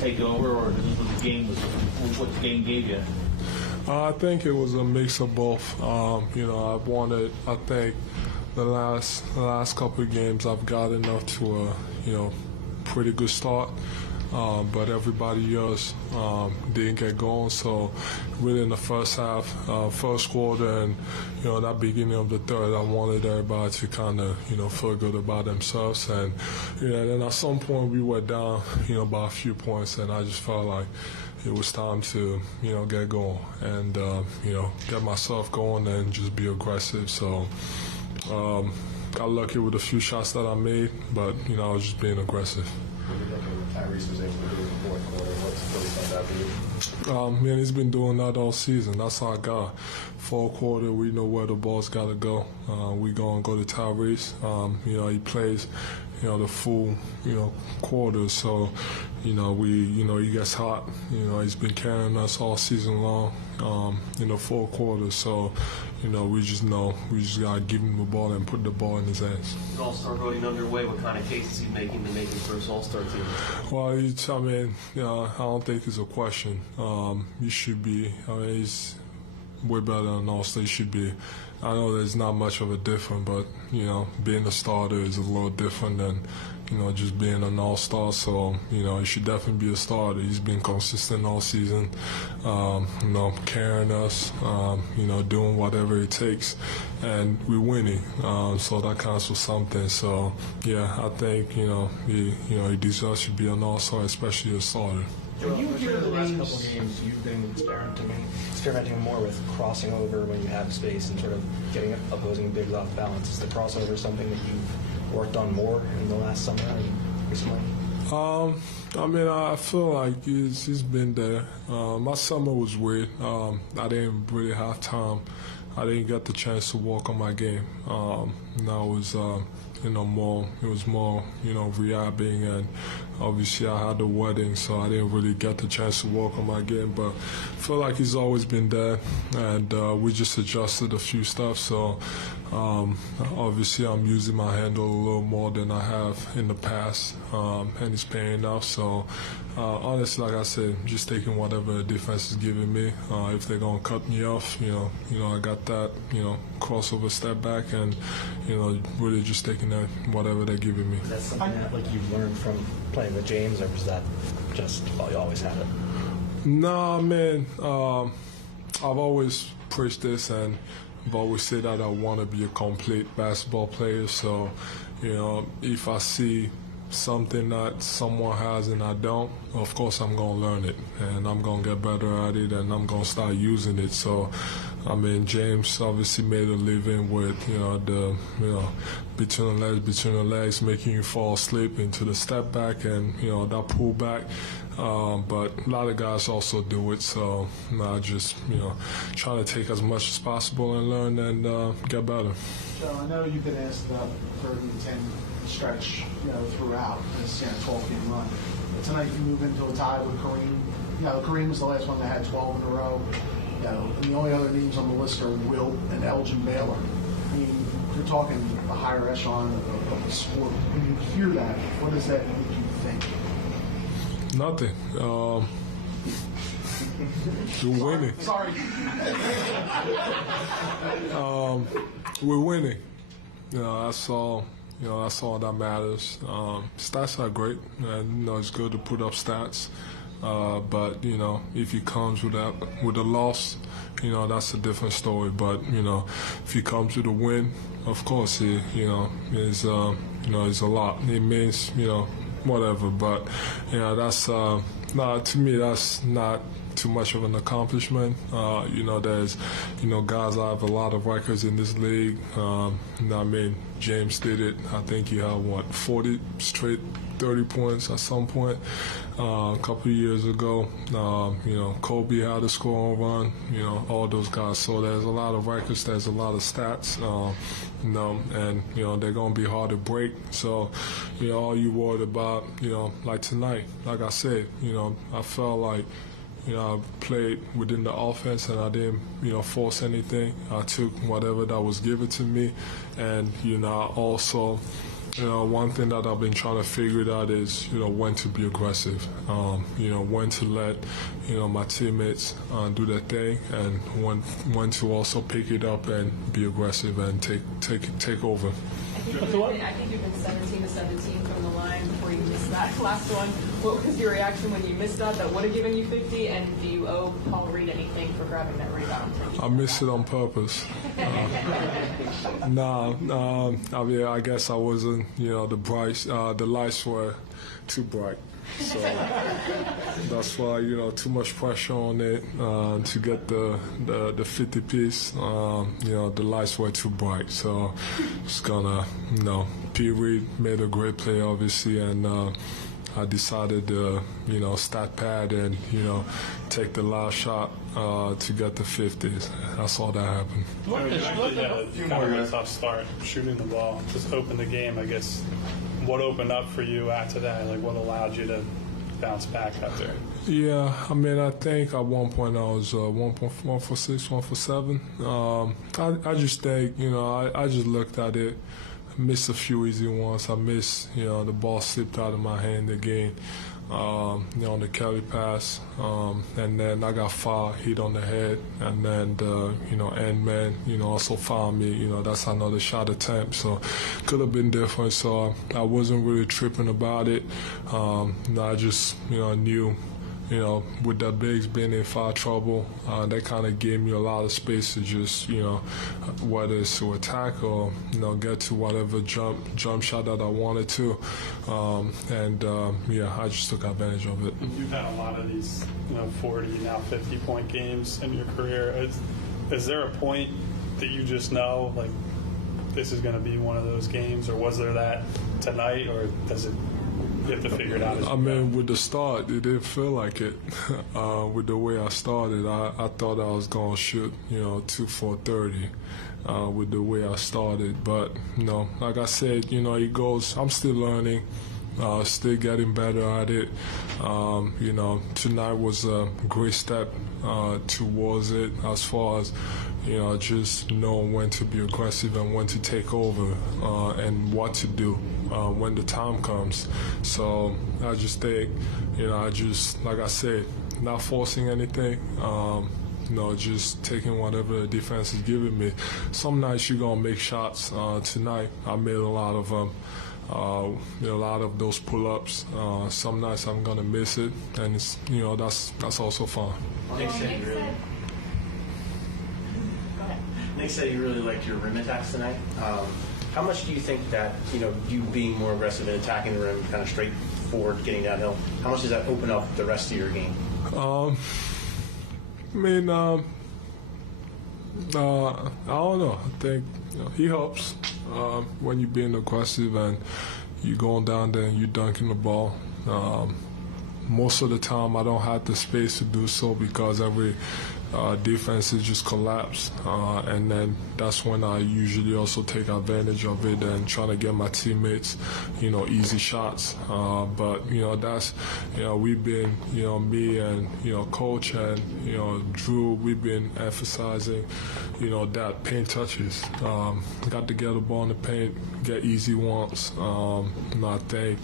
take over, or this was the game? What the game gave you? I think it was a mix of both. I think the last couple of games I've gotten off to a pretty good start, but everybody else didn't get going. So really in the first half, first quarter, and that beginning of the third, I wanted everybody to kind of feel good about themselves. And then at some point we were down by a few points, and I just felt like it was time to get going and get myself going and just be aggressive. So got lucky with a few shots that I made, but I was just being aggressive. What do you think of what Tyrese was able to do in the fourth quarter? What do you think that for you? He's been doing that all season. That's our guy. Fourth quarter, we know where the ball's got to go. We go to Tyrese. He plays, the full, quarter. So, he gets hot. He's been carrying us all season long. Fourth quarter. So, we just gotta give him the ball and put the ball in his hands. All-Star voting underway. What kind of case is he making to make his first All-Star team? Well, I don't think it's a question. He should be. He's way better than All-Star. He should be. I know there's not much of a difference, but being a starter is a little different than just being an All-Star. So he should definitely be a starter. He's been consistent all season, carrying us, doing whatever it takes, and we're winning. So that counts for something. So I think he deserves to be an All-Star, especially a starter. When you hear the last couple of games, you've been experimenting more with crossing over when you have space and sort of getting opposing bigs off balance. Is the crossover something that you've worked on more in the last summer and recently? I feel like he's been there. My summer was weird. I didn't really have time. I didn't get the chance to work on my game. Now it was more rehabbing, and obviously I had the wedding, so I didn't really get the chance to work on my game. But I feel like he's always been there, and we just adjusted a few stuff. So obviously I'm using my handle a little more than I have in the past, and it's paying off. So honestly, like I said, just taking whatever the defense is giving me. If they're gonna cut me off, I got that, crossover step back, and really just taking that whatever they're giving me. Is that something that you've learned from playing with James, or was that just you always had it? Nah, man. I've always preached this, and I've always said that I want to be a complete basketball player. So, if I see something that someone has and I don't, of course I'm going to learn it, and I'm going to get better at it, and I'm going to start using it. So, James obviously made a living with, between the legs, making you fall asleep into the step back and, that pull back. But a lot of guys also do it. So, I just, trying to take as much as possible and learn and get better. So I know you've been asked about 30 and 10 stretch, throughout this 12-game run. But tonight you move into a tie with Kareem. Kareem was the last one that had 12 in a row. And the only other names on the list are Wilt and Elgin Baylor. You're talking a higher echelon of the sport. When you hear that, what does that make you think? Nothing. We're winning. Sorry. We're winning. That's all. That's all that matters. Stats are great, and it's good to put up stats. But if he comes with a loss, that's a different story. But if he comes with a win, of course, it's a lot. It means whatever. But that's to me, that's not too much of an accomplishment. There's guys that have a lot of records in this league. James did it. I think he had 40 straight 30 points at some point a couple of years ago. Kobe had a scoring run. All those guys. So there's a lot of records. There's a lot of stats. And they're gonna be hard to break. So all you worried about, like tonight, like I said, I felt like I played within the offense, and I didn't, force anything. I took whatever that was given to me, and I also, one thing that I've been trying to figure out is, when to be aggressive. When to let, my teammates do their thing, and when to also pick it up and be aggressive and take over. I think you've been 17 to 17 from the line before you missed that last one. What was your reaction when you missed that would have given you 50? And do you owe Paul Reed anything for grabbing that rebound? I missed it on purpose. I guess I wasn't, the lights were too bright. So that's why, too much pressure on it to get the 50 piece. The lights were too bright. So it's gonna, P. Reed made a great play, obviously, and I decided to, stat pad and, take the last shot to get the 50s. That's all that happened. Kind of a tough start shooting the ball. Just opened the game, I guess. What opened up for you after that? Like, what allowed you to bounce back after? Yeah, I think at one point I was 1 for 6, 1 for 7. I just think, I just looked at it, missed a few easy ones. I missed, the ball slipped out of my hand again, on the Kelly pass. And then I got fouled, hit on the head, and then the, end man, also fouled me. That's another shot attempt, so could have been different. So I wasn't really tripping about it. I just, knew, with the bigs being in foul trouble, that kind of gave me a lot of space to just, whether it's to attack or, get to whatever jump shot that I wanted to. I just took advantage of it. You've had a lot of these, 40, now 50-point games in your career. Is there a point that you just know, like, this is going to be one of those games, or was there that tonight, or does it? You have to figure it out. With the start, it didn't feel like it. With the way I started, I thought I was going to shoot, 2 for 30 with the way I started. But, like I said, it goes, I'm still learning, still getting better at it. Tonight was a great step towards it as far as, just knowing when to be aggressive and when to take over and what to do when the time comes. So I just think, like I said, not forcing anything, just taking whatever the defense is giving me. Some nights you're going to make shots. Tonight I made a lot of them. A lot of those pull-ups. Some nights I'm going to miss it, and it's, that's also fun. Nick said you really liked your rim attacks tonight. How much do you think that, you being more aggressive and attacking the rim, kind of straightforward, getting downhill, how much does that open up the rest of your game? I don't know. I think he helps when you're being aggressive and you're going down there and you're dunking the ball. Most of the time I don't have the space to do so because every defense is just collapsed, and then that's when I usually also take advantage of it and try to get my teammates, easy shots. But that's, we've been, me and coach and Drew, we've been emphasizing, that paint touches. Got to get the ball in the paint, get easy ones. And I think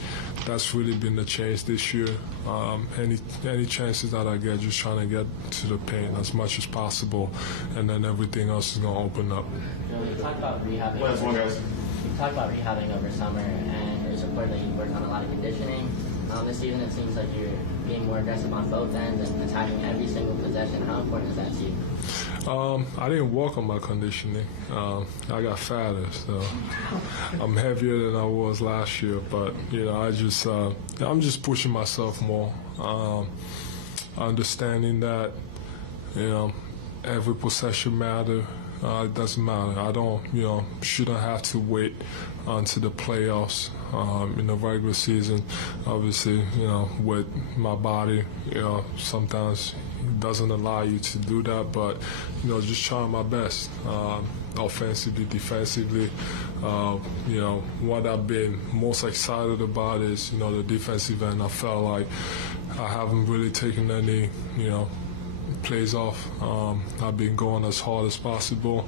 that's really been the change this year. Any chances that I get, just trying to get to the paint as much as possible, and then everything else is going to open up. You talked about rehabbing. Over summer, and it was reported that you worked on a lot of conditioning. This season, it seems like you're being more aggressive on both ends and attacking every single possession. How important is that to you? I didn't work on my conditioning. I got fatter, so I'm heavier than I was last year. But I'm just pushing myself more, understanding that every possession matters. It doesn't matter. I don't, shouldn't have to wait until the playoffs in the regular season. Obviously, with my body, sometimes it doesn't allow you to do that. But, just trying my best, offensively, defensively. What I've been most excited about is, the defensive end. I felt like I haven't really taken any, plays off. I've been going as hard as possible.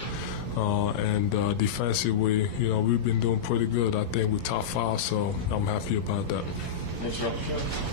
and defensively, we've been doing pretty good. I think we're top 5, so I'm happy about that. Thanks, Joe.